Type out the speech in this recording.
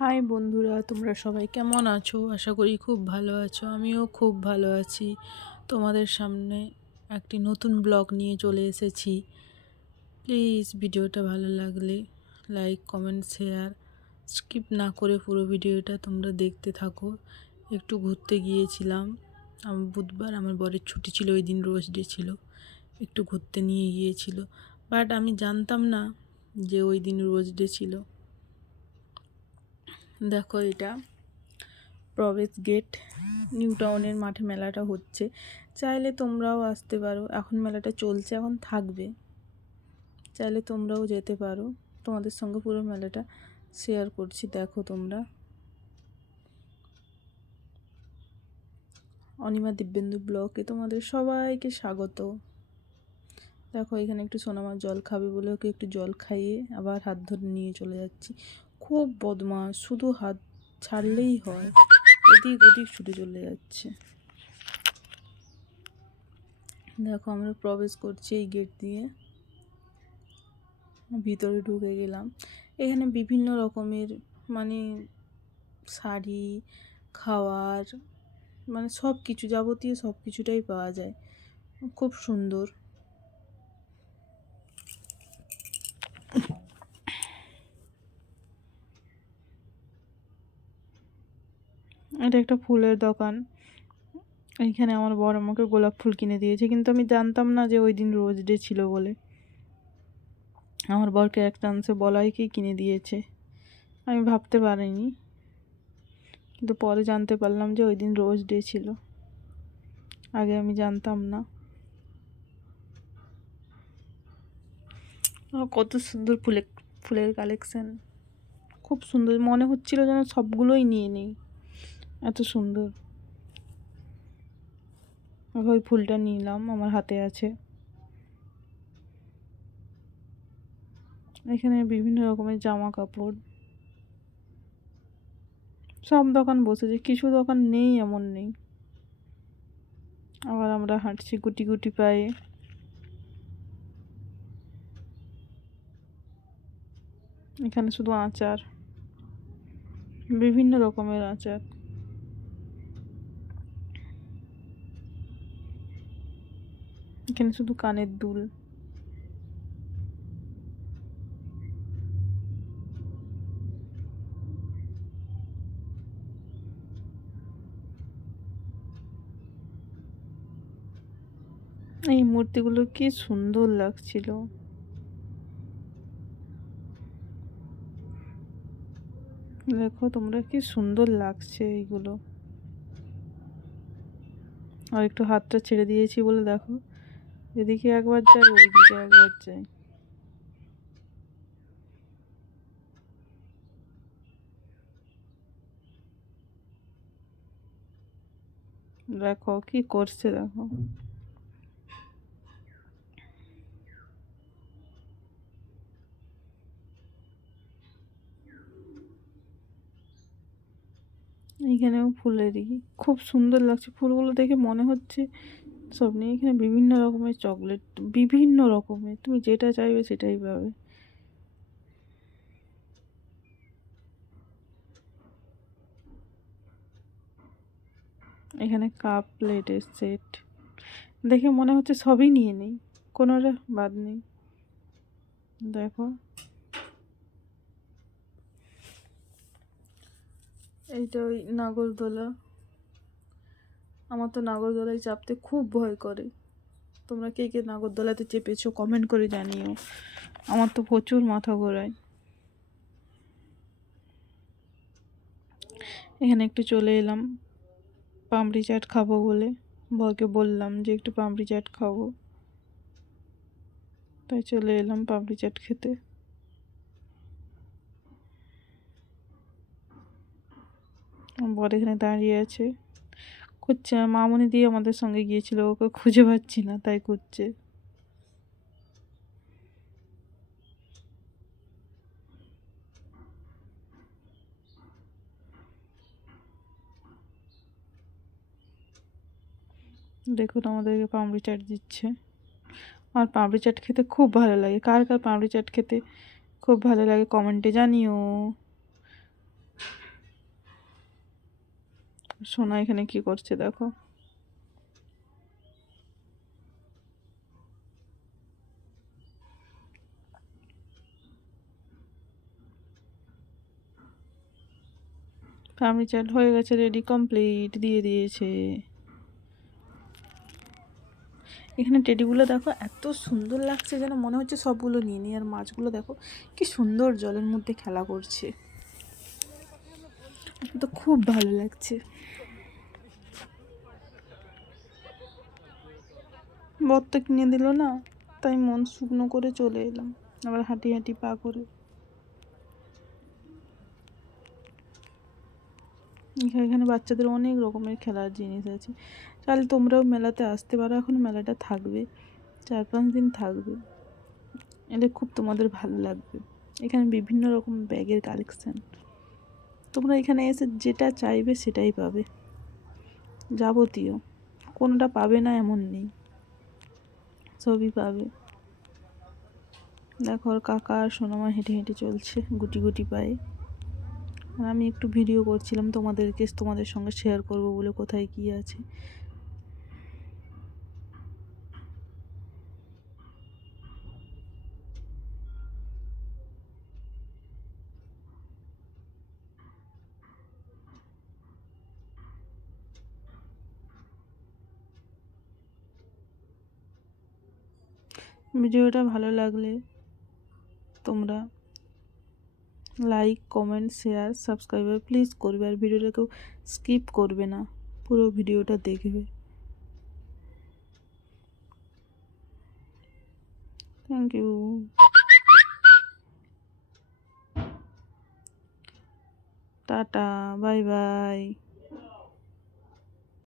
High বন্ধুরা, তোমরা সবাই কেমন আছো? আশা করি খুব ভালো আছো। আমিও খুব ভালো আছি। তোমাদের সামনে একটি নতুন ব্লগ নিয়ে চলে এসেছি। প্লিজ ভিডিওটা ভালো লাগলে লাইক, কমেন্ট, শেয়ার, স্কিপ না করে পুরো ভিডিওটা তোমরা দেখতে থাকো। একটু ঘুরতে গিয়েছিলাম। বুধবার আমার বরের ছুটি ছিল, ওই দিন রোজ ডে ছিল। একটু ঘুরতে নিয়ে গিয়েছিল, বাট আমি জানতাম না যে ওই দিন রোজ ডে ছিল। দেখো, এটা প্রবেশ গেট। নিউ টাউনের মাঠে মেলাটা হচ্ছে, চাইলে তোমরাও আসতে পারো। এখন মেলাটা চলছে, এখন থাকবে, চাইলে তোমরাও যেতে পারো। তোমাদের সঙ্গে পুরো মেলাটা শেয়ার করছি। দেখো তোমরা, অনিমা দিব্যেন্দু ব্লগে তোমাদের সবাইকে স্বাগত। দেখো, এখানে একটু সোনামার জল খাবে বলে ওকে একটু জল খাইয়ে আবার হাত ধরে নিয়ে চলে যাচ্ছি। খুব বদমাশ, শুধু হাত ছাড়লেই হয়, এদিক ওদিক ছুটে চলে যাচ্ছে। দেখো, আমরা প্রবেশ করছি এই গেট দিয়ে, ভিতরে ঢুকে গেলাম। এখানে বিভিন্ন রকমের মানে শাড়ি, খাওয়ার, মানে সব কিছু, যাবতীয় সব কিছুটাই পাওয়া যায়। খুব সুন্দর। এটা একটা ফুলের দোকান। এইখানে আমার বর আমাকে গোলাপ ফুল কিনে দিয়েছে, কিন্তু আমি জানতাম না যে ওই দিন রোজ ডে ছিল বলে। আমার বরকে এক চান্সে বলাই কি কিনে দিয়েছে, আমি ভাবতে পারিনি, কিন্তু পরে জানতে পারলাম যে ওই দিন রোজ ডে ছিল। আগে আমি জানতাম না। কত সুন্দর ফুলের কালেকশন, খুব সুন্দর। মনে হচ্ছিল যেন সবগুলোই নিয়ে নিই, এত সুন্দর। ওই ফুলটা নিলাম, আমার হাতে আছে। এখানে বিভিন্ন রকমের জামা কাপড়, সব দোকান বসেছে, কিছু দোকান নেই এমন নেই। আবার আমরা হাঁটছি গুটি গুটি পায়ে। এখানে শুধু আচার, বিভিন্ন রকমের আচার। এখানে শুধু কানের দুল। এই মূর্তিগুলো কি সুন্দর লাগছিল। দেখো তোমরা, কি সুন্দর লাগছে এইগুলো। আর একটু হাতটা ছেড়ে দিয়েছি বলে দেখো, এদিকে একবার যায়, ওইদিকে একবার যায়। দেখো কি করছে, দেখো। এইখানেও ফুলেরই, খুব সুন্দর লাগছে ফুলগুলো দেখে। মনে হচ্ছে সব নিয়ে। এখানে বিভিন্ন রকমের চকলেট, বিভিন্ন রকমের, তুমি যেটা চাইবে সেটাই পাবে। এখানে কাপ প্লেটের সেট দেখে মনে হচ্ছে সবই নিয়ে নেই, কোনোটা বাদ নেই। দেখো, এইটা ওই নাগরদোলা। আমার তো নাগরদোলায় চাপতে খুব ভয় করে। তোমরা কে কে নাগরদোলাতে চেপেছো কমেন্ট করে জানিও। আমার তো প্রচুর মাথা ঘোরায়। এখানে একটু চলে এলাম পাপড়ি চাট খাবো বলে। বরকে বললাম যে একটু পাপড়ি চাট খাবো, তাই চলে এলাম পাপড়ি চাট খেতে। আমার বর এখানে দাঁড়িয়ে আছে, খুঁজছে। মামনি দিয়ে আমাদের সঙ্গে গিয়েছিল, ওকে খুঁজে পাচ্ছি না, তাই খুঁজছে। দেখুন, আমাদেরকে পাপড়ি চাট দিচ্ছে। আমার পাপড়ি চাট খেতে খুব ভালো লাগে। কার কার পাপড়ি চাট খেতে খুব ভালো লাগে কমেন্টে জানিও। সোনা এখানে কি করছে দেখো। ফ্যামিলি চ্যাট হয়ে গেছে, রেডি, কমপ্লিট দিয়ে দিয়েছে। এখানে টেডিগুলো দেখো এত সুন্দর লাগছে, যেন মনে হচ্ছে সবগুলো নিয়ে নিই। আর মাছগুলো দেখো কি সুন্দর জলের মধ্যে খেলা করছে, তো খুব ভালো লাগছে। বর তো কিনে দিল না, তাই মন শুকনো করে চলে এলাম আবার হাঁটি হাঁটি পা করে। এখানে বাচ্চাদের অনেক রকমের খেলার জিনিস আছে। তাহলে তোমরাও মেলাতে আসতে পারো, এখন মেলাটা থাকবে, 4-5 দিন থাকবে, এলে খুব তোমাদের ভালো লাগবে। এখানে বিভিন্ন রকম ব্যাগের কালেকশান, তোমরা এখানে এসে যেটা চাইবে সেটাই পাবে, যাবতীয়, কোনোটা পাবে না এমন নেই, সবই পাবে। দেখো ওর কাকা আর সোনামা হেঁটে হেঁটে চলছে গুটি গুটি পায়ে। আর আমি একটু ভিডিও করছিলাম তোমাদের সঙ্গে শেয়ার করব বলে, কোথায় কী আছে। ভিডিওটা ভালো লাগলে তোমরা like, comment, share, subscribe please করবে। আর ভিডিওটা কেউ স্কিপ করবে না, পুরো ভিডিওটা দেখবে। থ্যাংক ইউ, টাটা, বাই বাই।